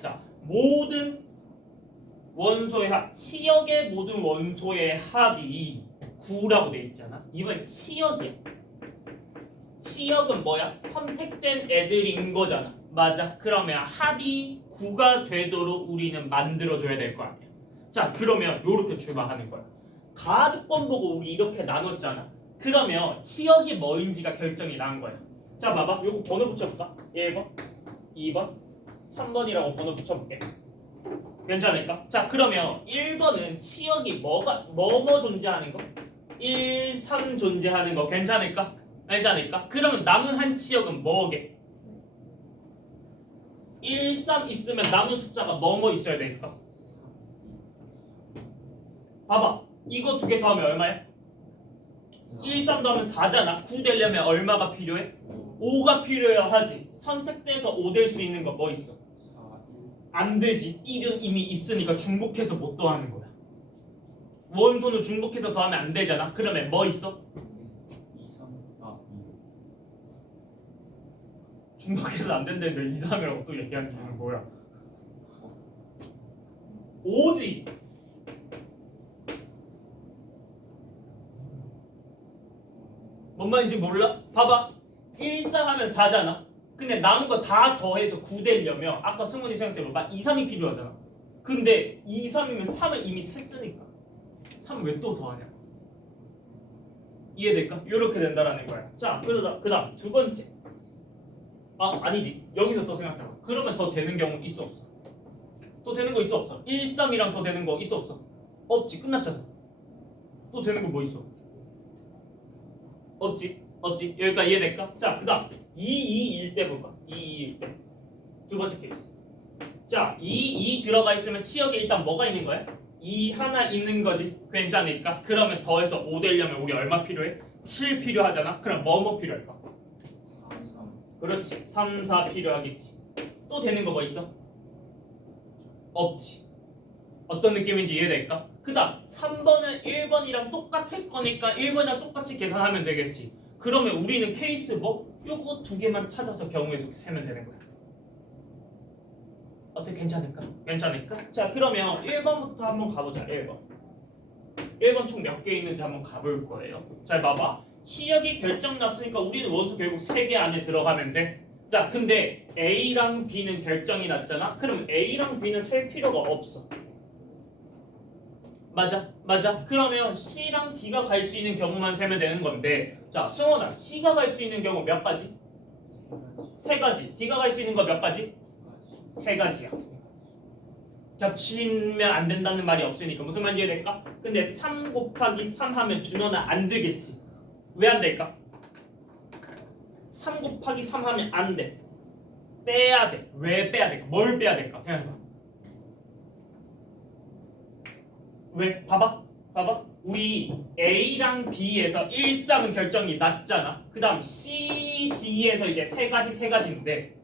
자 모든 원소의 합 치역의 모든 원소의 합이 9라고 돼 있잖아. 이번엔 치역이야. 치역은 뭐야? 선택된 애들인 거잖아. 맞아. 그러면 합이 9가 되도록 우리는 만들어줘야 될 거 아니야. 자 그러면 요렇게 출발하는 거야. 가주권 보고 우리 이렇게 나눴잖아. 그러면 치역이 뭐인지가 결정이 난 거야. 자 봐봐. 요거 번호 붙여볼까? 1번 2번 3번이라고 번호 붙여볼게. 괜찮을까? 자 그러면 1번은 치역이 뭐뭐 존재하는 거? 1, 3 존재하는 거 괜찮을까? 괜찮을까? 그러면 남은 한 치역은 뭐게? 1, 3 있으면 남은 숫자가 뭐뭐 있어야 되니까? 봐봐 이거 두 개 더하면 얼마야? 1, 3 더하면 4잖아 9 되려면 얼마가 필요해? 5가 필요해야 하지 선택돼서 5 될 수 있는 거 뭐 있어? 4, 1, 안 되지 1은 이미 있으니까 중복해서 못 더하는 거야 원소는 중복해서 더하면 안 되잖아 그러면 뭐 있어? 2, 3, 2. 중복해서 안 된다는데 2, 3이라고 또 얘기하는 게 뭐야 5지 뭔 말인지 몰라? 봐봐 1, 4 하면 4잖아 근데 남은 거 다 더해서 9 되려면 아까 승훈이 생각대로 2, 3이 필요하잖아 근데 2, 3이면 3을 이미 셌으니까 3 왜 또 더하냐 이해될까? 이렇게 된다라는 거야 자 그 다음 두 번째 아니지 여기서 더 생각해봐 그러면 더 되는 경우 있어 없어? 또 되는 거 있어 없어? 1, 3이랑 더 되는 거 있어 없어? 없지 끝났잖아 또 되는 거 뭐 있어? 없지 여기까지 이해될까? 자 그 다음 2, 2일 때 볼까? 2, 2일 때 두 번째 케이스 자 2 들어가 있으면 치역에 일단 뭐가 있는 거야? 2 하나 있는 거지 괜찮을까? 그러면 더해서 5 되려면 우리 얼마 필요해? 7 필요하잖아 그럼 뭐 필요할까? 4, 3. 그렇지 3, 4 필요하겠지 또 되는 거 뭐 있어? 없지 어떤 느낌인지 이해될까? 그 다음 3번은 1번이랑 똑같을 거니까 1번이랑 똑같이 계산하면 되겠지 그러면 우리는 케이스 뭐? 요거 두 개만 찾아서 경우의 수 세면 되는 거야 어때 괜찮을까? 괜찮을까? 자 그러면 1번부터 한번 가보자 1번 총 몇 개 있는지 한번 가볼 거예요 잘 봐봐 치역이 결정났으니까 우리는 원소 결국 3개 안에 들어가면 돼 자 근데 A랑 B는 결정이 났잖아 그럼 A랑 B는 셀 필요가 없어 맞아 그러면 C랑 D가 갈 수 있는 경우만 세면 되는 건데 자 승원아 C가 갈 수 있는 경우 몇 가지? 3가지 D가 갈 수 있는 거 몇 가지? 3가지야 겹치면 안 된다는 말이 없으니까 무슨 말인지 이해될까? 근데 3 곱하기 3 하면 준호는 안 되겠지 왜 안 될까? 3 곱하기 3 하면 안 돼. 빼야 돼. 왜 빼야 될까? 뭘 빼야 될까? 생각해봐. 왜? 봐봐. 우리 A랑 B에서 1, 3은 결정이 났잖아. 그 다음 C, D에서 이제 세 가지인데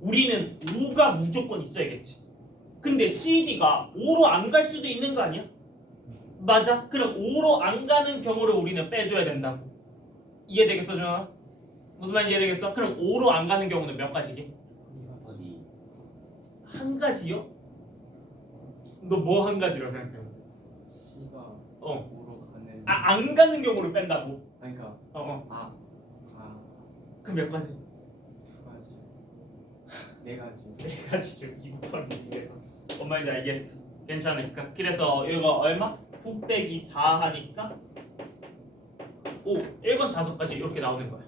우리는 5가 무조건 있어야겠지. 근데 C, D가 5로 안 갈 수도 있는 거 아니야? 맞아. 그럼 5로 안 가는 경우를 우리는 빼줘야 된다고. 이해되겠어, 준호아? 무슨 말인지 이해되겠어? 그럼 5로 안 가는 경우는 몇 가지게? 어디? 한 가지요? 너 뭐 한 가지라고 생각해? C가 어. 5로 가는. 안 가는 경우를 뺀다고? 그러니까 그럼 몇 가지? 2가지, 4가지. 네 가지죠. 2 곱하기 2에서 뭔 말인지 알겠지? 괜찮으니까 그래서 이거 얼마? 9 빼기 4 하니까 5, 1번 5가지 이렇게 나오는 거야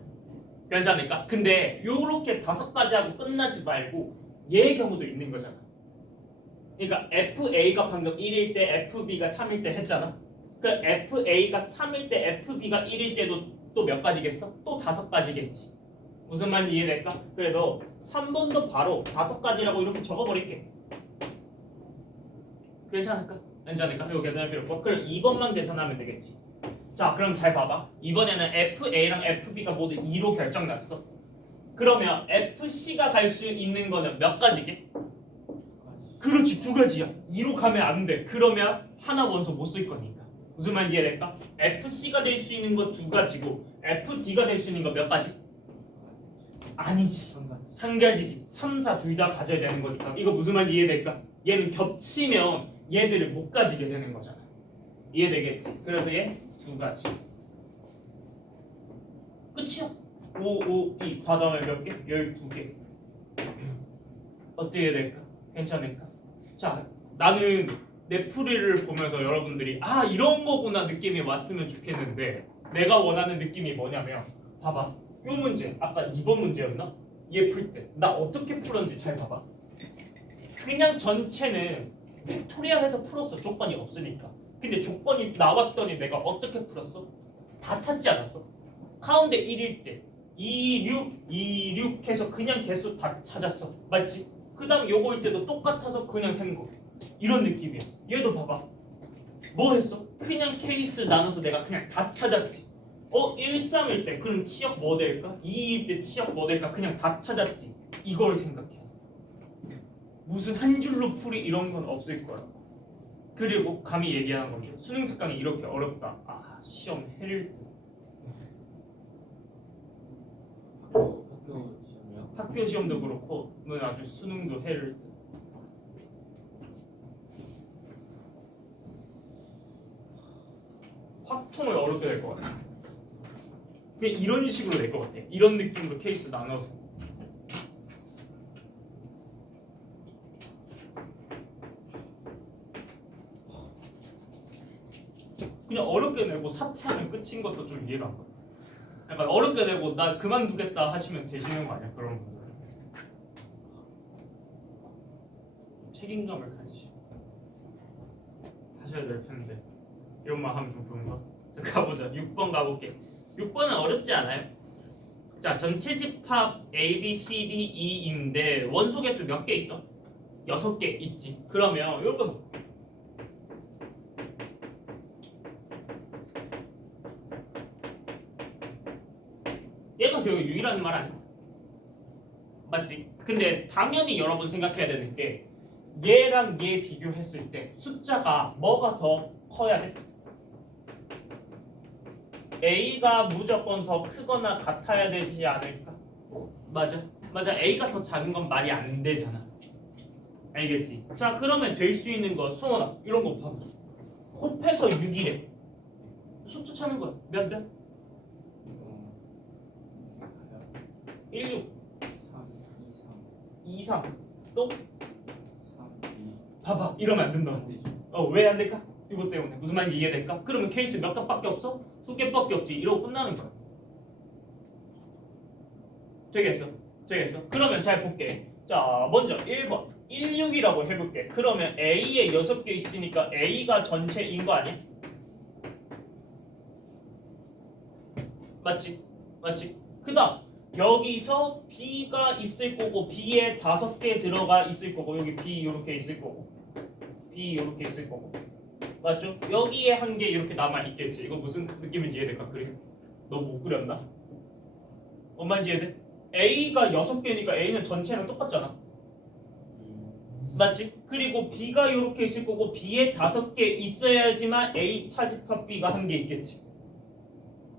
괜찮으니까? 근데 요렇게 5가지 하고 끝나지 말고 얘 경우도 있는 거잖아 그러니까 FA가 방금 1일 때 FB가 3일 때 했잖아 그럼 FA가 3일 때 FB가 1일 때도 또 몇 가지겠어? 또 5가지겠지 무슨 말인지 이해될까? 그래서 3번도 바로 5가지라고 이렇게 적어버릴게 괜찮을까? 이거 계산할 필요 없고 그럼 2번만 계산하면 되겠지 자 그럼 잘 봐봐 이번에는 FA랑 FB가 모두 2로 결정났어 그러면 FC가 갈 수 있는 거는 몇 가지게? 그렇지 2가지야 2로 가면 안 돼 그러면 하나 원소 못 쓸 거니까 무슨 말인지 이해될까? FC가 될 수 있는 거 2가지고 FD가 될 수 있는 거 몇 가지? 아니지 3가지. 한 가지지 3, 4 둘 다 가져야 되는 거니까 이거 무슨 말인지 이해될까? 얘는 겹치면 얘들을 못 가지게 되는 거잖아 이해되겠지? 그래서 얘 2가지 끝이야 5, 2 받아면 몇 개? 12개 어떻게 될까? 괜찮을까? 자 나는 내 풀이를 보면서 여러분들이 이런 거구나 느낌이 왔으면 좋겠는데 내가 원하는 느낌이 뭐냐면 봐봐 요 문제 아까 2번 문제였나? 얘 풀 때 나 어떻게 풀었는지 잘 봐봐 그냥 전체는 팩토리얼해서 풀었어. 조건이 없으니까. 근데 조건이 나왔더니 내가 어떻게 풀었어? 다 찾지 않았어. 가운데 1일 때 2, 6, 2, 6 해서 그냥 개수 다 찾았어. 맞지? 그 다음 요거일 때도 똑같아서 그냥 센 거. 이런 느낌이야. 얘도 봐봐. 뭐 했어? 그냥 케이스 나눠서 내가 그냥 다 찾았지. 1, 3일 때 그럼 치역 뭐 될까? 2일 때 치역 뭐 될까? 그냥 다 찾았지. 이걸 생각해. 무슨 한 줄로 풀이 이런 건 없을 거야. 그리고 감히 얘기하는 건데 수능 특강이 이렇게 어렵다. 시험 해릴 듯. 학교 시험이요? 학교 시험도 그렇고 아주 수능도 해릴 듯. 확통을 어렵게 될 것 같아. 그냥 이런 식으로 낼 것 같아. 이런 느낌으로 케이스 나눠서. 그냥 어렵게 내고 사퇴하면 끝인 것도 좀 이해가 안 가. 약간 어렵게 내고 나 그만두겠다 하시면 되시는 거 아니야? 그런 분들. 책임감을 가지시고 하셔야 될 텐데 이런 말 하면 좀 그런가? 자 가보자. 6번 가볼게. 6번은 어렵지 않아요? 자 전체 집합 A, B, C, D, E인데 원소 개수 몇 개 있어? 6개 있지. 그러면 이렇게 봐. 얘가 결국 유일한 말 아니야? 맞지? 근데 당연히 여러분 생각해야 되는 게 얘랑 얘 비교했을 때 숫자가 뭐가 더 커야 돼? A가 무조건 더 크거나 같아야 되지 않을까? 맞아. A가 더 작은 건 말이 안 되잖아. 알겠지? 자 그러면 될 수 있는 거 수원아 이런 거 봐봐. 곱해서 6이래. 숫자 찾는 거야. 몇? 16 3, 2, 3 또 3, 2 봐봐 이러면 안 된다. 안 되죠. 왜 안 될까? 이것 때문에 무슨 말인지 이해될까? 그러면 케이스 몇 개밖에 없어? 2개밖에 없지. 이러고 끝나는 거야. 되겠어? 그러면 잘 볼게. 자 먼저 1번 16이라고 해볼게. 그러면 A에 6개 있으니까 A가 전체인 거 아니야? 맞지? 그 다음 여기서 B가 있을 거고 B에 5개 들어가 있을 거고 여기 B 이렇게 있을 거고 B 이렇게 있을 거고 맞죠? 여기에 한 개 이렇게 남아 있겠지. 이거 무슨 느낌인지 이해될까? 그림? 너 못 그렸나? 엄마인지 이해돼? A가 6개니까 A는 전체랑 똑같잖아. 맞지? 그리고 B가 이렇게 있을 거고 B에 5개 있어야지만 A 차집합 B가 한 개 있겠지.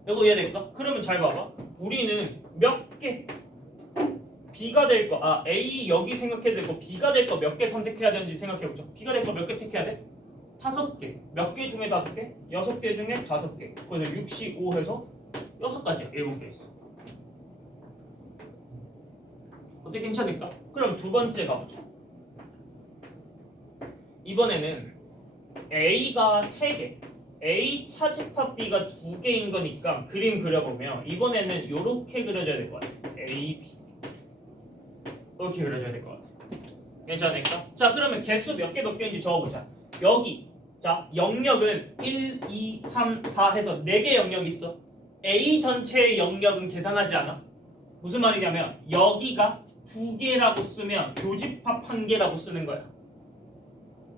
이거 이해될까? 그러면 잘 봐봐. 우리는 몇 개 B가 될 거, A 여기 생각해야 되고 B가 될 거 몇 개 선택해야 되는지 생각해보자. B가 될 거 몇 개 택해야 돼? 5개. 몇 개 중에 5개? 6개 중에 5개. 그래서 65 해서 6가지야. 7개 있어. 어때 괜찮을까? 그럼 두 번째 가보자. 이번에는 A가 3개. A 차집합 B가 2개인 거니까 그림 그려보면 이번에는 이렇게 그려줘야 될 것 같아. A, B 이렇게 그려줘야 될 것 같아. 괜찮을까? 자 그러면 개수 몇 개인지 적어보자. 여기 자 영역은 1, 2, 3, 4 해서 4개 영역이 있어. A 전체의 영역은 계산하지 않아. 무슨 말이냐면 여기가 2개라고 쓰면 교집합 1개라고 쓰는 거야.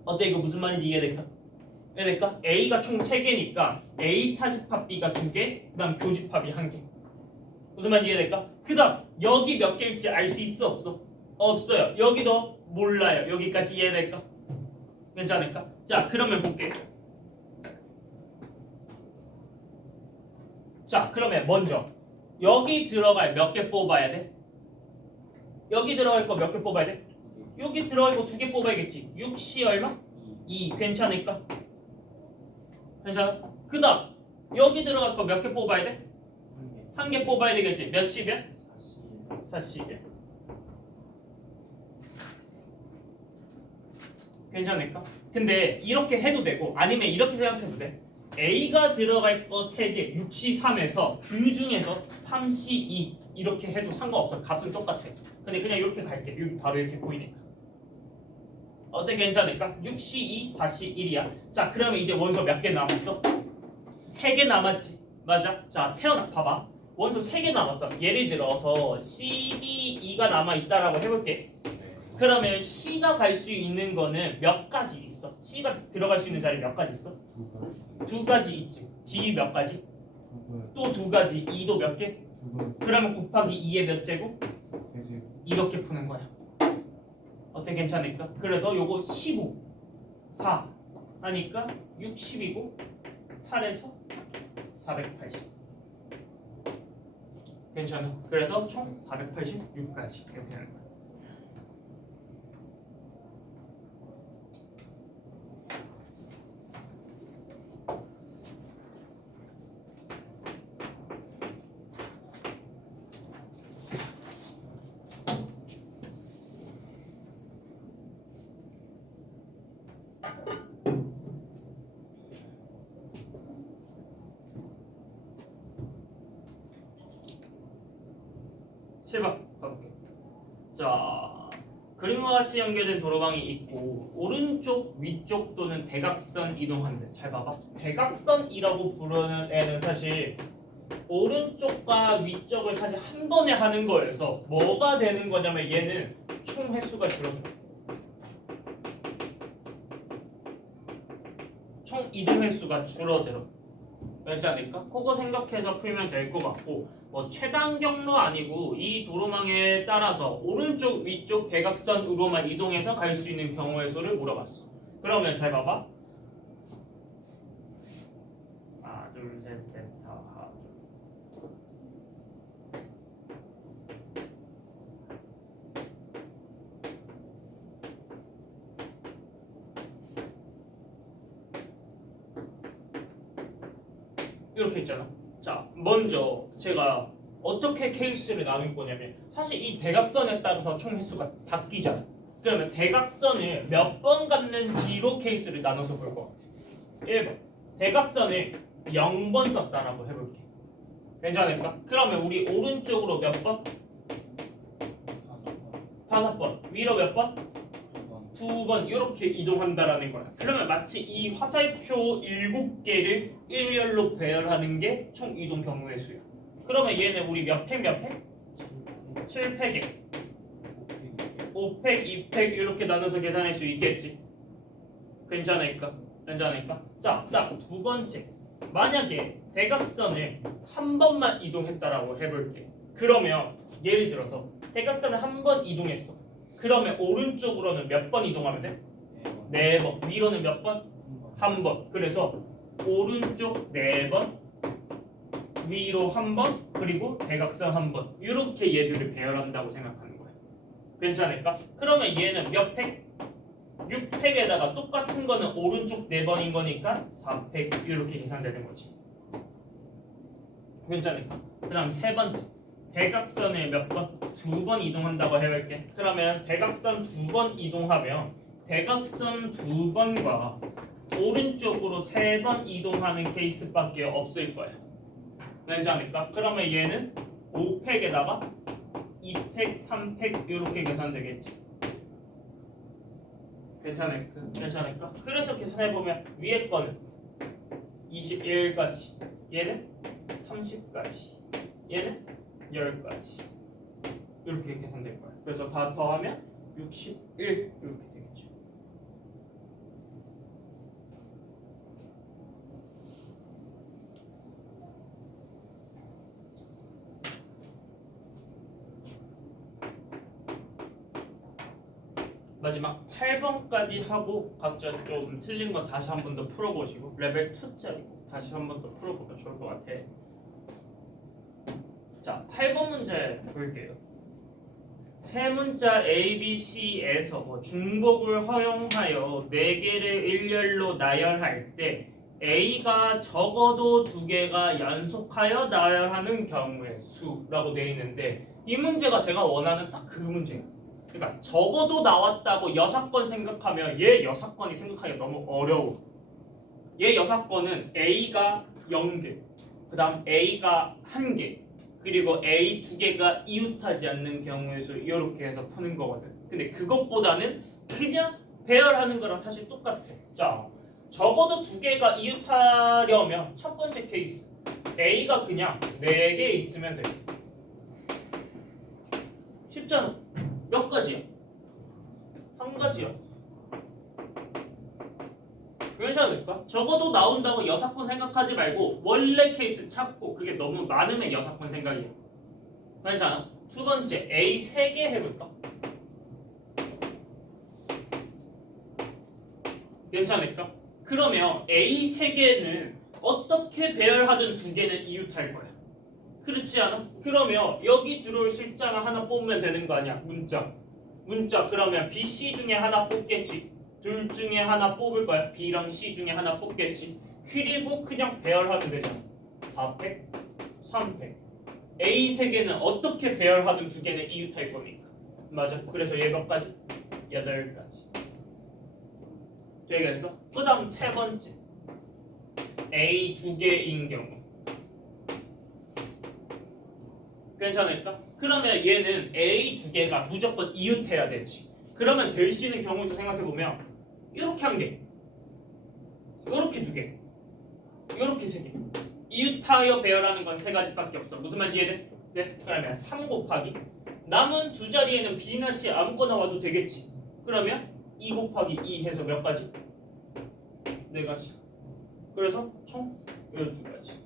어때? 이거 무슨 말인지 이해될까? A가 총 3개니까 A 차집합 B가 2개, 그 다음 교집합이 1개. 무슨 말인지 이해될까? 그 다음 여기 몇 개일지 알 수 있어 없어? 없어요. 여기도 몰라요. 여기까지 이해될까? 괜찮을까? 자 그러면 볼게. 자 그러면 먼저 여기 들어갈 몇 개 뽑아야 돼? 여기 들어갈 거 몇 개 뽑아야 돼? 여기 들어갈 거 2개 뽑아야겠지. 6시 얼마? 2. 괜찮을까? 괜찮아? 그 다음 여기 들어갈 거 몇 개 뽑아야 돼? 1개 뽑아야 되겠지. 몇 시면? 4시에. 괜찮을까? 근데 이렇게 해도 되고 아니면 이렇게 생각해도 돼. A가 들어갈 거 3개 6시 3에서 그 중에서 3시 2 이렇게 해도 상관없어. 값은 똑같아. 근데 그냥 이렇게 갈게. 여기 바로 이렇게 보이니까. 어때 괜찮을까? 6시 2, 4시 1이야. 자 그러면 이제 원소 몇 개 남았어? 3개 남았지. 맞아? 자 태어나 봐봐. 원소 3개 남았어. 예를 들어서 CDE가 남아있다라고 해볼게. 네. 그러면 C가 갈 수 있는 거는 몇 가지 있어? C가 들어갈 수 있는 자리 몇 가지 있어? 두 가지. 2가지 있지. D 몇 가지? 두 또 2가지. E도 몇 개? 가지. 그러면 곱하기 2의 몇 제곱? 세제. 이렇게 푸는 거야. 어때 괜찮을까? 그래서 요거 15, 4 하니까 60이고 8에서 480. 괜찮아. 그래서 총 486까지 이렇게 되는 거야. 실밥 가볼게. 자, 그림과 같이 연결된 도로망이 있고 오른쪽 위쪽 또는 대각선 이동하는데 잘 봐봐. 대각선이라고 부르는 애는 사실 오른쪽과 위쪽을 사실 한 번에 하는 거여서 뭐가 되는 거냐면 얘는 총 횟수가 줄어들어. 총 이동 횟수가 줄어들어. 그렇지 않을까? 그거 생각해서 풀면 될 것 같고 뭐 최단 경로 아니고 이 도로망에 따라서 오른쪽 위쪽 대각선으로만 이동해서 갈 수 있는 경우의 수를 물어봤어. 그러면 잘 봐봐. 하나 둘셋넷 다 하나 이렇게 있잖아. 자, 먼저 제가 어떻게 케이스를 나눌 거냐면 사실 이 대각선에 따라서 총 횟수가 바뀌잖아. 그러면 대각선을 몇 번 갖는지로 케이스를 나눠서 볼 것 같아. 1번 대각선을 0번 썼다라고 해볼게. 괜찮을까? 그러면 우리 오른쪽으로 몇 번? 5번. 위로 몇 번? 2번 이렇게 이동한다라는 거야. 그러면 마치 이 화살표 7개를 일렬로 배열하는 게 총 이동 경우의 수야. 그러면 얘는 우리 몇 팩 몇 팩? 7팩에 5팩, 2팩 이렇게 나눠서 계산할 수 있겠지. 괜찮을까? 괜찮을까? 자, 그다음 두 번째. 만약에 대각선을 한 번만 이동했다라고 해볼게. 그러면 예를 들어서 대각선을 한 번 이동했어. 그러면 오른쪽으로는 몇 번 이동하면 돼? 4번. 위로는 몇 번? 한 번. 그래서 오른쪽 4번, 위로 한 번, 그리고 대각선 한 번. 이렇게 얘들을 배열한다고 생각하는 거야. 괜찮을까? 그러면 얘는 몇 팩? 6팩에다가 똑같은 거는 오른쪽 4번인 거니까 4팩 이렇게 계산되는 거지. 괜찮을까? 그 다음 세 번째. 대각선을 몇 번? 2번 이동한다고 해볼게. 그러면 대각선 2번 이동하면 대각선 2번과 오른쪽으로 3번 이동하는 케이스밖에 없을 거야. 괜찮을까? 그러면 얘는 5팩에다가 2팩, 3팩 이렇게 계산되겠지. 괜찮을까? 그래서 계산해보면 위에 거는 21까지, 얘는 30까지, 얘는 10까지 이렇게 계산될 거야. 그래서 다 더하면 61 이렇게 되겠죠. 마지막 8번까지 하고 각자 좀 틀린 거 다시 한 번 더 풀어보시고 레벨 2짜리고 다시 한 번 더 풀어보면 좋을 것 같아. 자, 8번 문제 볼게요. 세 문자 A, B, C에서 중복을 허용하여 4개를 일렬로 나열할 때 A가 적어도 2개가 연속하여 나열하는 경우의 수라고 되어 있는데 이 문제가 제가 원하는 딱 그 문제예요. 그러니까 적어도 나왔다고 6건 생각하면 얘 6건이 생각하기가 너무 어려워. 얘 6건은 A가 0개, 그 다음 A가 1개, 그리고 A 2개가 이웃하지 않는 경우의 수 이렇게 해서 푸는 거거든. 근데 그것보다는 그냥 배열하는 거랑 사실 똑같아. 자, 적어도 두 개가 이웃하려면 첫 번째 케이스 A가 그냥 4개 있으면 돼. 쉽잖아. 몇 가지야? 한 가지야. 괜찮을까? 적어도 나온다고 여사건 생각하지 말고 원래 케이스 찾고 그게 너무 많으면 여사건 생각이야. 괜찮아? 두 번째 A 3개 해볼까? 괜찮을까? 그러면 A 3개는 어떻게 배열하든 2개는 이웃할 거야. 그렇지 않아? 그러면 여기 들어올 숫자나 하나 뽑으면 되는 거 아니야? 문자 그러면 B, C 중에 하나 뽑겠지. 둘 중에 하나 뽑을 거야. B랑 C 중에 하나 뽑겠지. 그리고 그냥 배열하면 되잖아. 4팩, 3팩. A 3개는 어떻게 배열하든 2개는 이웃할 거니까. 맞아. 그래서 얘 몇 가지? 8가지. 되겠어? 그 다음 세 번째 A 2개인 경우 괜찮을까? 그러면 얘는 A 2개가 무조건 이웃해야 되지. 그러면 될 수 있는 경우도 생각해보면 이렇게 한 개, 이렇게 2개, 이렇게 3개. 이웃하여 배열하는 건 3가지밖에 없어. 무슨 말인지 이해돼? 네? 그러면 3 곱하기 남은 두 자리에는 B나 C 아무거나 와도 되겠지. 그러면 2 곱하기 2 해서 몇 가지? 4가지. 그래서 총 12가지.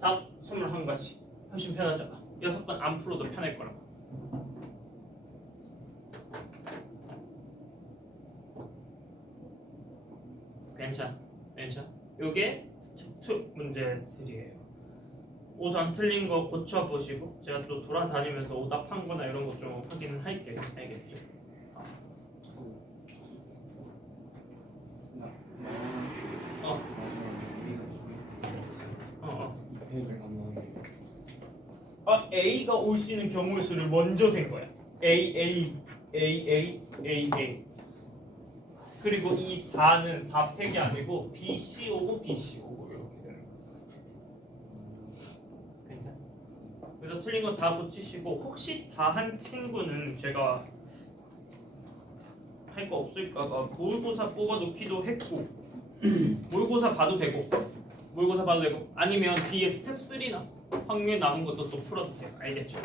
답 21가지. 훨씬 편하잖아. 6번 안 풀어도 편할 거라고. 괜찮아. 요게 스텝 2 문제들이에요. 우선 틀린 거 고쳐보시고 제가 또 돌아다니면서 오답한 거나 이런 거 좀 확인을 할게요. 알겠죠? 팩을 한번 A가 올 수 있는 경우의 수를 먼저 센 거야. A. 그리고 이 4는 4팩이 아니고 BC 오고 BC 오고 이렇게 되는 거야. 괜찮아? 그래서 틀린 거 다 고치시고 혹시 다 한 친구는 제가 할 거 없을까봐 모의고사 뽑아놓기도 했고 모의고사 봐도 되고 아니면 뒤에 스텝 3나 확률 남은 것도 또 풀어도 돼요. 알겠죠?